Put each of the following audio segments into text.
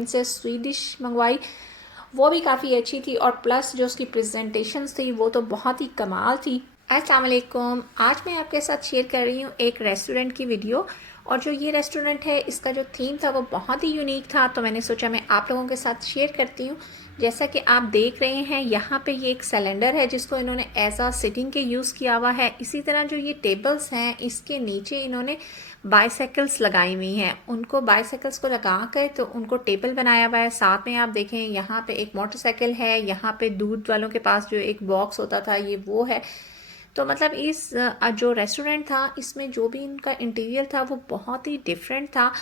इनसे sweet dish मंगवाई, वो भी काफ़ी अच्छी थी और प्लस जो उसकी प्रेजेंटेशंस थी वो तो बहुत ही कमाल थी। अस्सलाम वालेकुम, आज मैं आपके साथ शेयर कर रही हूँ एक रेस्टोरेंट की वीडियो। और जो ये रेस्टोरेंट है इसका जो थीम था वो बहुत ही यूनिक था, तो मैंने सोचा मैं आप लोगों के साथ शेयर करती हूँ। जैसा कि आप देख रहे हैं यहाँ पे ये एक सिलेंडर है जिसको इन्होंने एज आ सिटिंग के यूज़ किया हुआ है। इसी तरह जो ये टेबल्स हैं इसके नीचे इन्होंने बाइसाइकिल्स लगाई हुई हैं, उनको बाइसाइकिल्स को लगा कर तो उनको टेबल बनाया हुआ है। साथ में आप देखें यहाँ पे एक मोटरसाइकिल है, यहाँ पे दूध वालों के पास जो एक बॉक्स होता था ये वो है। तो मतलब इस जो रेस्टोरेंट था इसमें जो भी इनका इंटीरियर था वो बहुत ही डिफरेंट था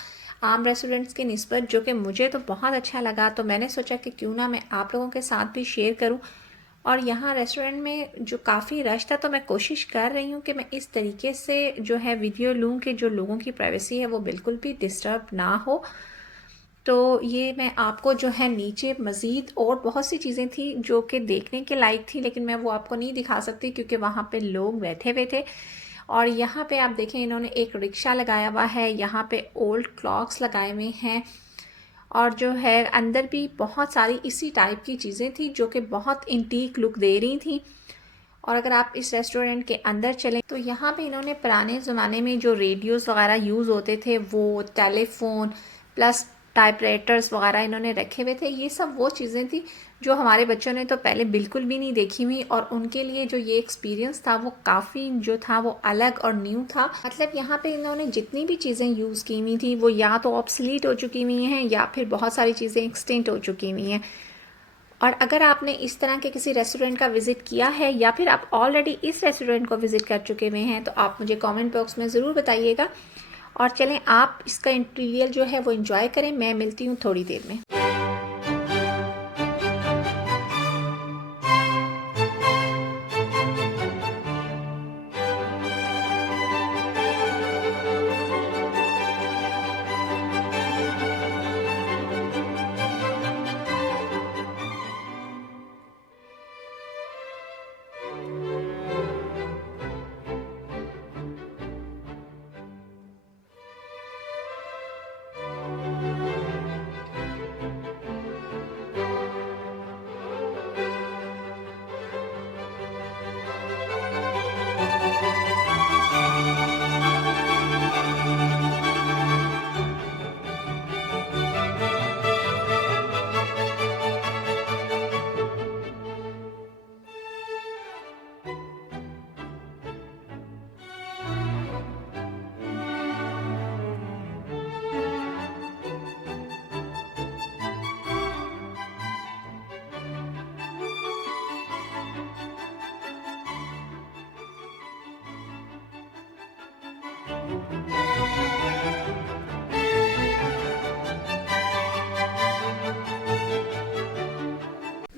आम रेस्टोरेंट्स की निस्बत, जो कि मुझे तो बहुत अच्छा लगा। तो मैंने सोचा कि क्यों ना मैं आप लोगों के साथ भी शेयर करूं। और यहाँ रेस्टोरेंट में जो काफ़ी रश था तो मैं कोशिश कर रही हूँ कि मैं इस तरीके से जो है वीडियो लूँ कि जो लोगों की प्राइवेसी है वो बिल्कुल भी डिस्टर्ब ना हो। तो ये मैं आपको जो है नीचे मज़ीद और बहुत सी चीज़ें थी जो कि देखने के लायक थी, लेकिन मैं वो आपको नहीं दिखा सकती क्योंकि वहाँ पे लोग बैठे हुए थे। और यहाँ पे आप देखें इन्होंने एक रिक्शा लगाया हुआ है, यहाँ पे ओल्ड क्लॉक्स लगाए हुए हैं और जो है अंदर भी बहुत सारी इसी टाइप की चीज़ें थी जो कि बहुत इंटीक लुक दे रही थी। और अगर आप इस रेस्टोरेंट के अंदर चलें तो यहाँ पे इन्होंने पुराने ज़माने में जो रेडियोज़ वगैरह यूज़ होते थे वो टेलीफोन प्लस टाइपराइटर्स वगैरह इन्होंने रखे हुए थे। ये सब वो चीज़ें थी जो हमारे बच्चों ने तो पहले बिल्कुल भी नहीं देखी हुई और उनके लिए जो ये एक्सपीरियंस था वो काफ़ी जो था वो अलग और न्यू था। मतलब यहाँ पे इन्होंने जितनी भी चीज़ें यूज़ की हुई थी वो या तो ऑब्सलीट हो चुकी हुई हैं या फिर बहुत सारी चीज़ें एक्सटेंट हो चुकी हुई हैं। और अगर आपने इस तरह के किसी रेस्टोरेंट का विज़िट किया है या फिर आप ऑलरेडी इस रेस्टोरेंट को विज़िट कर चुके हुए हैं तो आप मुझे कमेंट बॉक्स में ज़रूर बताइएगा। और चलें आप इसका इंटीरियर जो है वो एंजॉय करें। मैं मिलती हूँ थोड़ी देर में।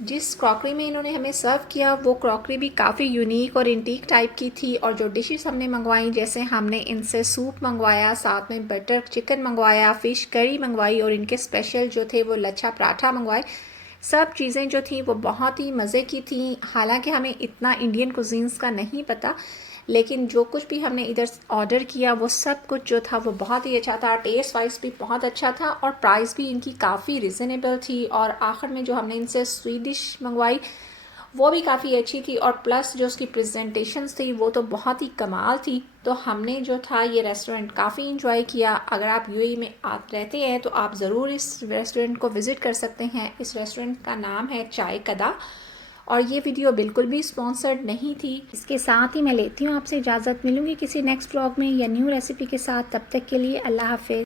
जिस क्रॉकरी में इन्होंने हमें सर्व किया वो क्रॉकरी भी काफ़ी यूनिक और इंटीक टाइप की थी। और जो डिशेस हमने मंगवाई, जैसे हमने इनसे सूप मंगवाया, साथ में बटर चिकन मंगवाया, फ़िश करी मंगवाई और इनके स्पेशल जो थे वो लच्छा पराठा मंगवाए। सब चीज़ें जो थी वो बहुत ही मज़े की थी। हालांकि हमें इतना इंडियन कुजीन्स का नहीं पता, लेकिन जो कुछ भी हमने इधर ऑर्डर किया वो सब कुछ जो था वो बहुत ही अच्छा था। टेस्ट वाइज भी बहुत अच्छा था और प्राइस भी इनकी काफ़ी रिजनेबल थी। और आखिर में जो हमने इनसे स्वीट डिश मंगवाई वो भी काफ़ी अच्छी थी और प्लस जो उसकी प्रेजेंटेशंस थी वो तो बहुत ही कमाल थी। तो हमने जो था ये रेस्टोरेंट काफ़ी इंजॉय किया। अगर आप यूएई में आप रहते हैं तो आप ज़रूर इस रेस्टोरेंट को विज़िट कर सकते हैं। इस रेस्टोरेंट का नाम है चाय कदा। और ये वीडियो बिल्कुल भी स्पॉन्सर्ड नहीं थी। इसके साथ ही मैं लेती हूँ आपसे इजाज़त। मिलूंगी किसी नेक्स्ट व्लॉग में या न्यू रेसिपी के साथ। तब तक के लिए अल्लाह हाफिज़।